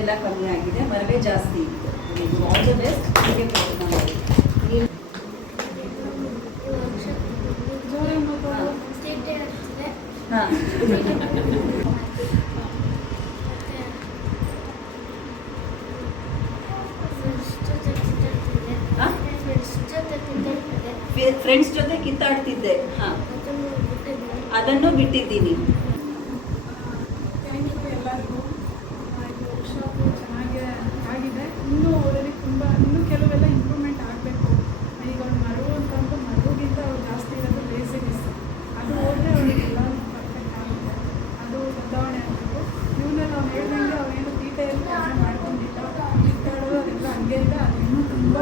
ಎಲ್ಲ ಕಮ್ಮಿ ಆಗಿದೆ, ಮರವೇ ಜಾಸ್ತಿ ಇತ್ತು. All the best. ಹೀಗೆ ಪ್ರಯತ್ನ ಮಾಡಿ. ಹಾಂ ಫ್ರೆಂಡ್ಸ್ ಜೊತೆ ಕಿತ್ತಾಡ್ತಿದ್ದೆ. ಹಾಂ, ಅದನ್ನು ಬಿಟ್ಟಿದ್ದೀನಿ. ಥ್ಯಾಂಕ್ ಯು ಎಲ್ಲರಿಗೂ. ಇದು ವರ್ಕ್ಶಾಪು ಚೆನ್ನಾಗಿ ಆಗಿದೆ. ಇನ್ನೂ ಅವರಲ್ಲಿ ಇನ್ನೂ ಕೆಲವೆಲ್ಲ ಇಂಪ್ರೂವ್ಮೆಂಟ್ ಆಗಬೇಕು. ಈಗ ಅವ್ರು ಮರವು ಅಂತಂದು ಮರಗಿಂತ ಅವ್ರು ಜಾಸ್ತಿ ಇರೋದು ಲೇಸಿನೆಸ್. ಅದು ಹೋದರೆ ಅವರಿಗೆಲ್ಲ ಪರ್ಫೆಕ್ಟ್ ಆಗುತ್ತೆ. ಅದು ಬದಲಾವಣೆ ಆಗಬೇಕು. ಇವನ್ನೆಲ್ಲ ಅವ್ನು ಹೇಳ್ದಂಗೆ ಅವನೇನು ತೀಟೆಯಲ್ಲಿ ಮಾಡ್ಕೊಂಡಿಲ್ಲ, ಕಿತ್ತಾಡೋದು ಅದೆಲ್ಲ ಹಂಗೆ ಇದೆ. ಅದು ಇನ್ನೂ ತುಂಬ